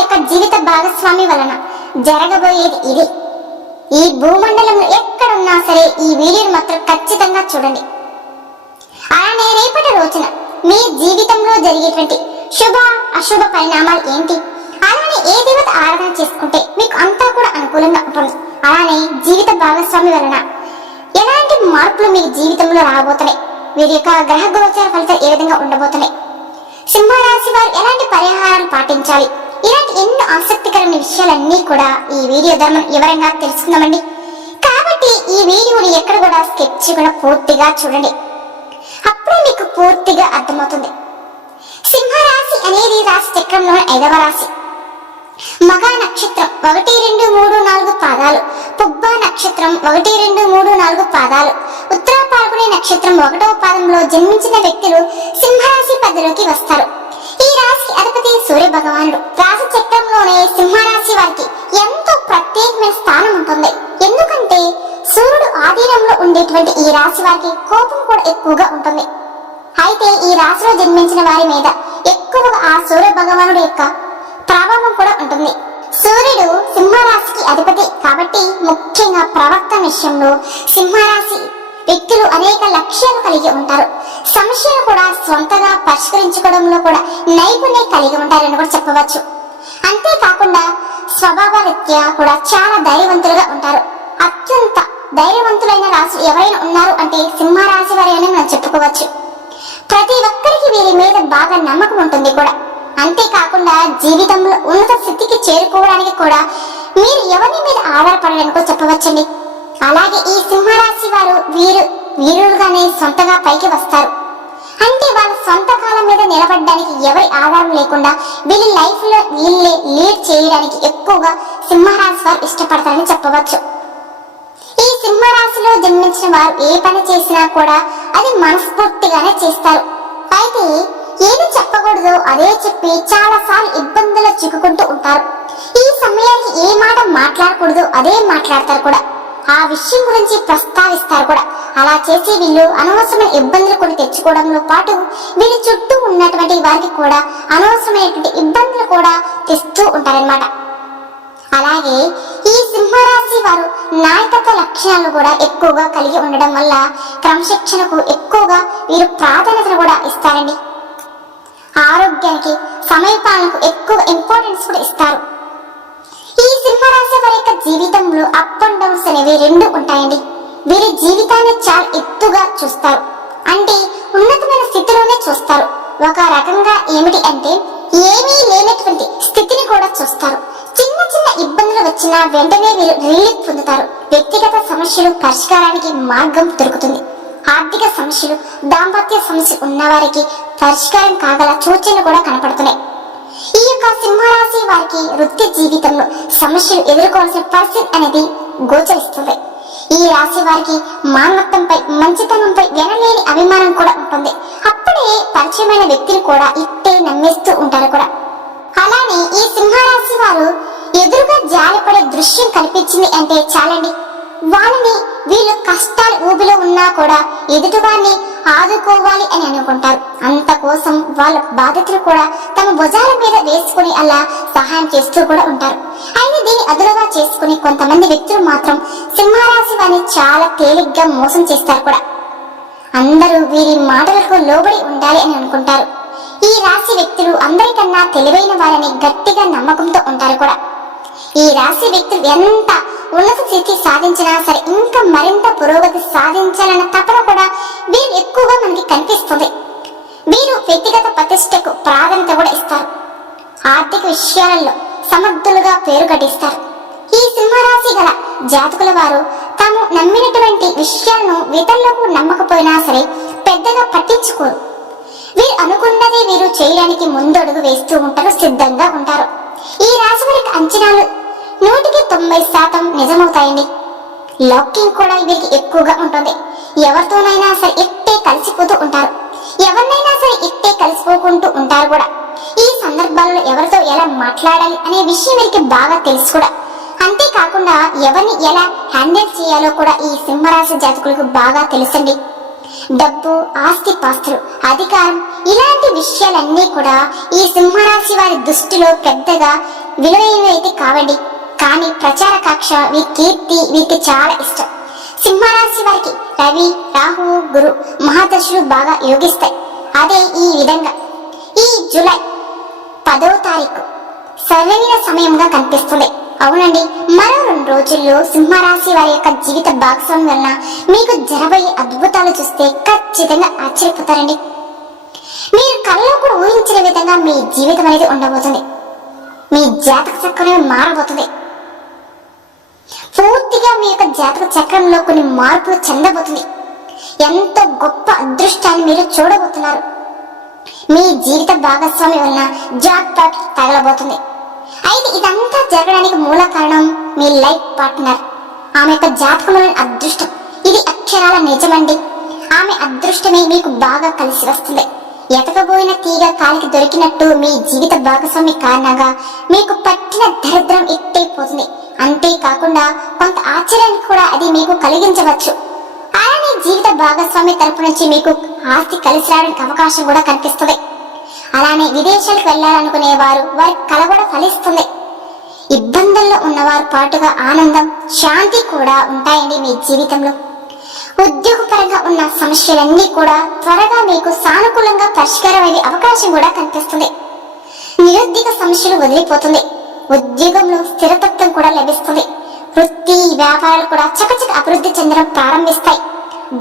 యొక్క జీవిత భాగస్వామి వలన జరగబోయేది ఇది. ఈ భూమండలంలో ఎక్కడున్నా సరే ఈ వీడియోని మాత్రం ఖచ్చితంగా చూడండి. అలానే రేపటి రోజున మీ జీవితంలో జరిగేటువంటి శుభ అశుభ పరిణామాలు ఏంటి, అలానే ఏ దేవత ఆరాధన చేసుకుంటే మీకు అంతా కూడా అనుకూలంగా ఉంటుంది, అలానే జీవిత భాగస్వామి వలన ఎలాంటి మార్పులు మీ జీవితంలో రాబోతున్నాయి, వీరి యొక్క గ్రహ గోచార ఫలితాలు ఏ విధంగా ఉండబోతున్నాయి, సింహరాశి వారు ఎలాంటి పరిహారాలు పాటించాలి, ఇలాంటి ఎన్నో ఆసక్తికరమైన విషయాలన్నీ కూడా ఈ వీడియో ద్వారా మనం వివరంగా తెలుసుకుందామండి. కాబట్టి ఈ వీడియోని ఎక్కడ కూడా స్కిప్ చేయకుండా పూర్తిగా చూడండి, అప్పుడే మీకు పూర్తిగా అర్థమవుతుంది. సింహరాశి అనేది రాశి చక్రంలో 5వ రాశి. మగ నక్షత్రం 1, 2, 3, 4 పాదాలు, పుబ్బ నక్షత్రం 1, 2, 3, 4 పాదాలు, ఉత్తర పాల్గొనే నక్షత్రం 1వ పాదంలో జన్మించిన వ్యక్తులు సింహరాశి పరిధిలోకి వస్తారు. ఈ రాశి అధిపతి సూర్య భగవానుడు. రాశి చక్రంలోనే సింహరాశి వారికి ఎంతో ప్రత్యేకమైన స్థానం ఉంటుంది. ఎందుకంటే సూర్యుడు ఆధీనంలో ఉండేటువంటి ఈ రాశి వారికి కోపం కూడా ఎక్కువగా ఉంటుంది. అయితే ఈ రాశిలో జన్మించిన వారి మీద ఎక్కువగా ఆ సూర్య భగవానుడు యొక్క ప్రభావం కూడా ఉంటుంది. సూర్యుడు సింహరాశికి అధిపతి కాబట్టి ముఖ్యంగా ప్రవర్తన విషయంలో సింహరాశి వ్యక్తులు అనేక లక్ష్యాలు కలిగి ఉంటారు. సమస్యలు కూడా స్వంతగా పరిష్కరించుకోవడంలో కూడా నైపుణ్యం కలిగి ఉంటారని కూడా చెప్పవచ్చు. అంతేకాకుండా స్వభావ రీత్యా కూడా చాలా ధైర్యవంతులుగా ఉంటారు. అత్యంత ధైర్యవంతులైన రాశి ఎవరైనా ఉన్నారు అంటే సింహరాశి వారి అని మనం చెప్పుకోవచ్చు. ప్రతి ఒక్కరికి వీరి మీద బాగా నమ్మకం ఉంటుంది కూడా. అంతేకాకుండా జీవితంలో ఉన్నత స్థితికి చేరుకోవడానికి కూడా మీరు ఎవరి మీద ఆధారపడాలని కూడా చెప్పవచ్చండి. అలాగే ఈ సింహరాశి వారు వీరులుగానే సొంతగా పైకి వస్తారు. అంటే వాళ్ళ సొంత కాలం మీద నిలబడడానికి ఎవరి ఆధారం లేకుండా వీళ్ళ లైఫ్ లో వీళ్ళే లీడ్ చేయడానికి ఎక్కువగా సింహరాశి వారు ఇష్టపడతారని చెప్పవచ్చు. ఈ సింహరాశిలో జన్మించిన వారు ఏ పని చేసినా కూడా అది మనస్ఫూర్తిగానే చేస్తారు. అయితే ఏది చెప్పకూడదో అదే చెప్పి చాలా సార్లు ఇబ్బందులు చిక్కుకుంటూ ఉంటారు. ఈ సమయానికి ఏ మాట మాట్లాడకూడదు అదే మాట్లాడతారు కూడా. ఆ విషయం గురించి ప్రస్తావిస్తారు కూడా. అలా చేసి వీళ్ళు అనవసరమైన ఇబ్బందులు కొని తెచ్చుకోవడంలో పాటు వీళ్ళ చుట్టూ ఉన్నటువంటి వారికి కూడా అనవసరమైనటువంటి ఇబ్బందులు కూడా తెస్తూ ఉంటారన్నమాట. అలాగే ఈ సింహరాశి వారు నాయకత్వ లక్షణాలు కూడా ఎక్కువగా కలిగి ఉండడం వల్ల క్రమశిక్షణకు ఎక్కువగా వీరు ప్రాధాన్యతను కూడా ఇస్తారండి. ఆరోగ్యానికి సమయపాలనకు ఎక్కువ ఇంపార్టెన్స్ కూడా ఇస్తారు. ఈ సింహరాశి వారి యొక్క జీవితంలో అప్ అండ్ డౌన్స్ అనేవి 2 ఉంటాయండి. వీరి జీవితాన్ని చాలా ఎత్తుగా చూస్తారు, అంటే ఉన్నతమైన స్థితిలోనే చూస్తారు. ఒక రకంగా ఏమిటి అంటే ఏమీ లేనటువంటి స్థితిని కూడా చూస్తారు. చిన్న చిన్న ఇబ్బందులు వచ్చినా వెంటనే వీరు రిలీఫ్ పొందుతారు. వ్యక్తిగత సమస్యలు పరిష్కారానికి మార్గం దొరుకుతుంది. ఆర్థిక సమస్యలు, దాంపత్య సమస్యలు ఉన్నవారికి పరిష్కారం కాగల సూచనలు కూడా కనపడుతున్నాయి. ఈ యొక్క సింహరాశి వారికి వృత్తి జీవితంలో సమస్యలు ఎదుర్కోవాల్సిన పరిస్థితి అనేది గోచరిస్తుంది. ఈ రాశి వారికి మానవత్వంపై, మంచితనంపై వినలేని అభిమానం కూడా ఉంటుంది. అప్పుడే పరిచయమైన వ్యక్తులు కూడా ఇట్టే నమ్మేస్తూ ఉంటారు కూడా. అలానే ఈ సింహరాశి వారు ఎదురుగా జాలిపడే దృశ్యం కనిపించింది అంటే చాలండి, వాళ్ళని వీళ్ళు కష్టాలు ఊబిలో ఉన్నా కూడా ఎదుటివారిని ఆదుకోవాలి అని అనుకుంటారు. అంతకోసం వాళ్ళ బాధ్యతలు కూడా తమ భుజాల మీద వేసుకుని అలా సహాయం చేస్తూ కూడా ఉంటారు. అయితే దీన్ని అదురుగా చేసుకుని కొంతమంది వ్యక్తులు మాత్రం సింహరాశి వారిని చాలా తేలిగ్గా మోసం చేస్తారు కూడా. అందరూ వీరి మాటలకు లోబడి ఉండాలి అని అనుకుంటారు. ఈ రాశి వ్యక్తులు అందరికన్నా తెలివైన వారని గట్టిగా నమ్మకంతో ఉంటారు కూడా. ఈ రాశి వ్యక్తులు ఎంత ఉన్నత స్థితి సాధించినా సరే ఇంకా మరింత పురోగతి సాధించాలన్న తపన కూడా వీరు ఎక్కువగా మనకి కనిపిస్తుంది. వీరు వ్యక్తిగత ప్రతిష్టకు ప్రాధాన్యత కూడా ఇస్తారు. ఆర్థిక విషయాలలో సమర్థులుగా పేరు గడిస్తారు. ఈ సింహరాశి గల జాతకుల వారు తాము నమ్మినటువంటి విషయాలను ఇతరులకు నమ్మకపోయినా సరే పెద్దగా పట్టించుకోరు. వీరు అనుకున్నది వీరు చేయడానికి ముందడుగు వేస్తూ ఉంటారు, సిద్ధంగా ఉంటారు. ఈ రాశి వారికి అంచనాలు 100% నిజమవుతాయండి. లౌకింగ్ కూడా వీరికి ఎక్కువగా ఉంటుంది. ఎవరితోనైనా సరే ఇట్టే కలిసిపోతూ ఉంటారు. ఎవరినైనా సరే ఇట్టే కలిసిపోకుంటూ ఉంటారు కూడా. ఈ సందర్భాల్లో ఎవరితో ఎలా మాట్లాడాలి అనే విషయం వీరికి బాగా తెలుసు కూడా. అంతేకాకుండా ఎవరిని ఎలా హ్యాండిల్ చేయాలో కూడా ఈ సింహరాశి జాతకులకు బాగా తెలుసండి. డబ్బు, ఆస్తి పాస్తులు, అధికారం ఇలాంటి విషయాలన్నీ కూడా ఈ సింహరాశి వారి దృష్టిలో పెద్దగా విలువైనవి అయితే కావండి, కానీ ప్రచార కక్ష, కీర్తి వీరికి చాలా ఇష్టం. సింహరాశి వారికి రవి, రాహు, గురు మహాదశలు బాగా యోగిస్తాయి. అదే ఈ విధంగా ఈ జూలై 10వ తారీఖు సరైన సమయంగా కనిపిస్తుంది. అవునండి, మరో 2 రోజుల్లో సింహరాశి వారి యొక్క జీవిత భాగస్వామి వలన మీకు జరబోయే అద్భుతాలు చూస్తే ఖచ్చితంగా ఆశ్చర్యపోతారండి. మీరు కళ్ళలో కూడా ఊహించిన విధంగా మీ జీవితం అనేది ఉండబోతుంది. మీ జాతక చక్రం మారబోతుంది. పూర్తిగా మీ యొక్క జాతక చక్రంలో కొన్ని మార్పులు చెందబోతుంది. ఎంతో గొప్ప అదృష్టాన్ని మీరు చూడబోతున్నారు. మీ జీవిత భాగస్వామి వలన జాక్ పాట్ తగలబోతుంది. అయితే ఇదంతా జరగడానికి మూల కారణం మీ లైఫ్ పార్ట్నర్. ఆమె యొక్క జాతకంలోని అదృష్టం ఇది అక్షరాల నిజమండి. ఆమె అదృష్టమే మీకు బాగా కలిసి వస్తుంది. ఎతకబోయిన తీగ కాలికి దొరికినట్టు మీ జీవిత భాగస్వామి కారణంగా మీకు పట్టిన దరిద్రం ఎత్తైపోతుంది. అంతేకాకుండా కొంత ఆశ్చర్యానికి కూడా అది మీకు కలిగించవచ్చు. అలానే జీవిత భాగస్వామి తరపు నుంచి మీకు ఆస్తి కలిసి రావడానికి అవకాశం కూడా కనిపిస్తుంది. అలానే విదేశాలకు వెళ్ళాలనుకునే వారి కల కూడా ఫలిస్తుంది. ఇబ్బందుల్లో ఉన్నవారు పాటుగా ఆనందం, శాంతి కూడా ఉంటాయండి మీ జీవితంలో. ఉద్యోగపరంగా ఉన్న సమస్యలన్నీ కూడా త్వరగా మీకు సానుకూలంగా పరిష్కారం అయ్యే అవకాశం కూడా కనిపిస్తుంది. నిరుద్యోగ సమస్యలు వదిలిపోతుంది. ఉద్యోగంలో స్థిరతత్వం కూడా లభిస్తుంది. వృత్తి వ్యాపారాలు కూడా చకచక అభివృద్ధి చెందడం ప్రారంభిస్తాయి.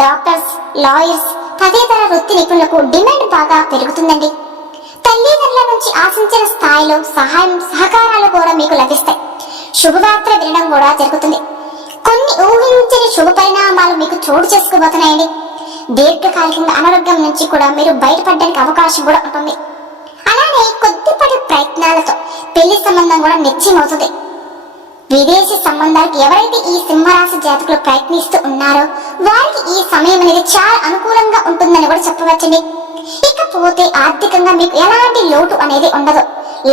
డాక్టర్స్, లాయర్స్ తదితర వృత్తి నిపుణులకు డిమాండ్ బాగా పెరుగుతుందండి. తల్లిదండ్రుల నుంచి ఆశించిన స్థాయిలో సహాయం సహకారాలు కూడా మీకు లభిస్తాయి. శుభవార్త వినడం కూడా జరుగుతుంది. కొన్ని ఊహించని శుభ పరిణామాలు మీకు చోటు చేసుకోబోతున్నాయండి. దీర్ఘకాలికంగా అనారోగ్యం నుంచి కూడా మీరు బయటపడడానికి అవకాశం కూడా ఉంటుంది. అలానే కొద్దిపాటి ప్రయత్నాలతో పెళ్లి సంబంధం కూడా నిశ్చయమవుతుంది. విదేశీ సంబంధాలకు ఎవరైతే ఈ సింహరాశి జాతకులు ప్రయత్నిస్తూ ఉన్నారో వారికి ఈ సమయం అనేది చాలా అనుకూలంగా ఉంటుందని కూడా చెప్పవచ్చండి. ఇకపోతే ఆర్థికంగా మీకు ఎలాంటి లోటు అనేది ఉండదు.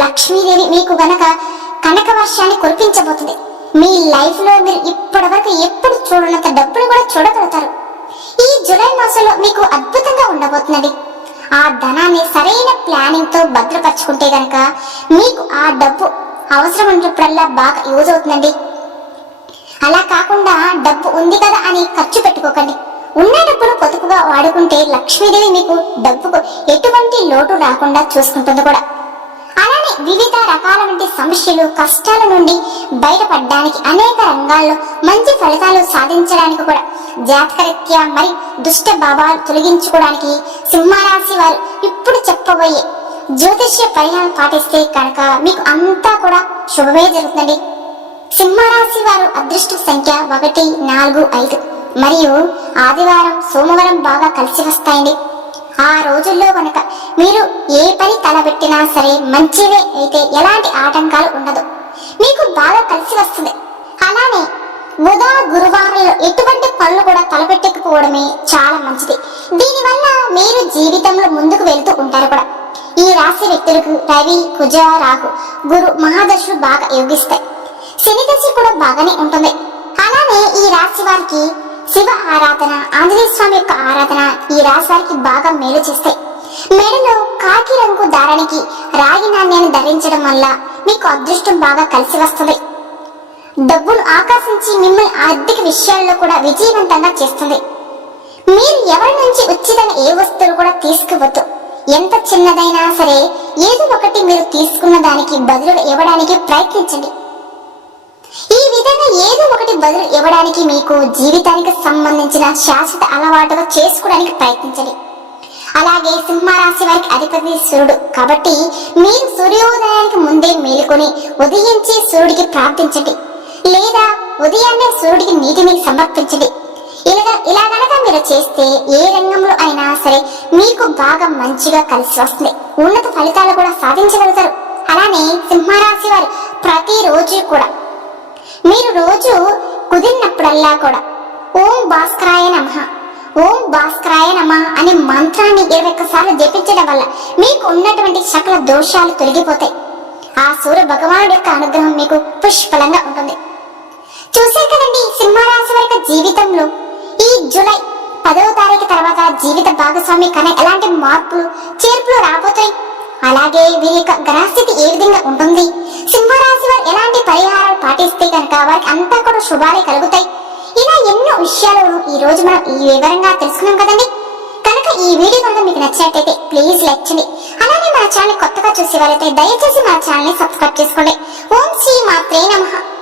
లక్ష్మీదేవి మీకు కనక వర్షాన్ని కురిపించబోతుంది. మీ లైఫ్ లో మీరు ఇప్పటి వరకు ఎప్పుడు చూడనంత డబ్బులు కూడా చూడగలుగుతారు. ఈ జూలై మాసంలో మీకు అద్భుతంగా ఉండబోతుందండి. ఆ ధనాన్ని సరైన ప్లానింగ్ తో భద్రపరచుకుంటే గనక మీకు ఆ డబ్బు అవసరం ఉన్నప్పుడల్లా బాగా యూజ్ అవుతుందండి. అలా కాకుండా డబ్బు ఉంది కదా అని ఖర్చు పెట్టుకోకండి. ఉన్న డబ్బును పొదుపుగా వాడుకుంటే లక్ష్మీదేవి మీకు డబ్బుకు ఎటువంటి లోటు రాకుండా చూసుకుంటుంది కూడా. అలానే వివిధ రకాల వంటి సమస్యలు, కష్టాల నుండి బయటపడడానికి అనేక రంగాల్లో మంచి ఫలితాలు సాధించడానికి కూడా జాతకరీత్యా మరి దుష్ట భావాలు తొలగించుకోవడానికి సింహరాశి వారు ఇప్పుడు చెప్పబోయే జ్యోతిష్య పరిహారం పాటిస్తే కనుక మీకు అంతా కూడా శుభమే జరుగుతుందండి. సింహరాశి వారు అదృష్ట సంఖ్య 1, 4, 5 మరియు ఆదివారం, సోమవారం బాగా కలిసి వస్తాయండి. ఆ రోజుల్లో కనుక మీరు ఏ పని తలబెట్టినా సరే మంచివే అయితే ఎలాంటి ఆటంకాలు ఉండదు, మీకు బాగా కలిసి వస్తుంది. అలానే బుధ, గురువారంలో ఎటువంటి పనులు కూడా తలపెట్టకపోవడమే చాలా మంచిది. దీనివల్ల మీరు జీవితంలో ముందుకు వెళ్తూ ఉంటారు కూడా. ఈ రాశి వ్యక్తులకు రవి, కుజ, రాహు, గురు మహాదశలు బాగా యోగిస్తాయి. శని దశ కూడా బాగానే ఉంటుంది. అలానే ఈ రాశి వారికి శివ ఆరాధన, ఆంజనేయ స్వామి యొక్క ఆరాధన ఈ రాశి వారికి బాగా మేలు చేస్తాయి. మెడలో కాకి రంగు దారానికి రాగి నాణ్యాన్ని ధరించడం వల్ల మీకు అదృష్టం బాగా కలిసి వస్తుంది. డబ్బును ఆకర్షించి మిమ్మల్ని ఆర్థిక విషయాల్లో కూడా విజయవంతంగా చేస్తుంది. మీరు ఎవరి నుంచి ఉచితంగా ఏ వస్తువులు కూడా తీసుకోవద్దు. ఎంత చిన్నదైనా సరే ఏదో ఒకటి మీరు తీసుకున్న దానికి బదులు ఇవ్వడానికి ప్రయత్నించండి. ఈ విధంగా ఏదో ఒకటి బదులు ఇవ్వడానికి మీకు జీవితానికి సంబంధించిన శాశ్వత అలవాటుగా చేసుకోవడానికి ప్రయత్నించండి. అలాగే సింహరాశి వారికి అధిపతి సూర్యుడు కాబట్టి మీరు సూర్యోదయానికి ముందే మేలుకొని ఉదయించే సూర్యుడికి ప్రార్థించండి, లేదా ఉదయాన్నే సూర్యుడికి నీటిని సమర్పించండి. ఇలా గనక మీరు చేస్తే ఏ రంగంలో అయినా సరే మీకు బాగా మంచిగా కలిసి వస్తుంది. ఉన్నత ఫలితాలు కూడా సాధించగలుగుతారు. అలానే సింహరాశి వారు ప్రతిరోజు కూడా మీరు రోజు కుదిరినప్పుడల్లా కూడా ఓం భాస్కరాయ నమః, ఓం భాస్కరాయ నమః అనే మంత్రాన్ని 21 సార్లు జపించడం వల్ల మీకు ఉన్నటువంటి సకల దోషాలు తొలగిపోతాయి. ఆ సూర్య భగవానుడి యొక్క అనుగ్రహం మీకు పుష్కలంగా ఉంటుంది. చూసే కదండి సింహరాశి వారి జీవితంలో ఈ జూలై 10వ తారీఖు తర్వాత జీవిత భాగస్వామి కన్నా ఎలాంటి మార్పులు చేర్పులు రాబోతాయి. అలాగే వీరి యొక్క గ్రహస్థితి ఏ విధంగా ఉంటుంది, సింహరాశి వారికి అంతా కూడా శుభాలే కలుగుతాయి. ఇలా ఎన్నో విషయాలను ఈ రోజు మనం ఈ వివరంగా తెలుసుకున్నాం కదండి. కనుక ఈ వీడియో కనుక మీకు నచ్చినట్టయితే ప్లీజ్ లైక్ చేయండి. అలానే మన ఛానల్ కొత్తగా చూసే వాళ్ళైతే దయచేసి మన ఛానల్ ని సబ్స్క్రైబ్ చేసుకోండి. ఓం శ్రీ మాత్రే నమః.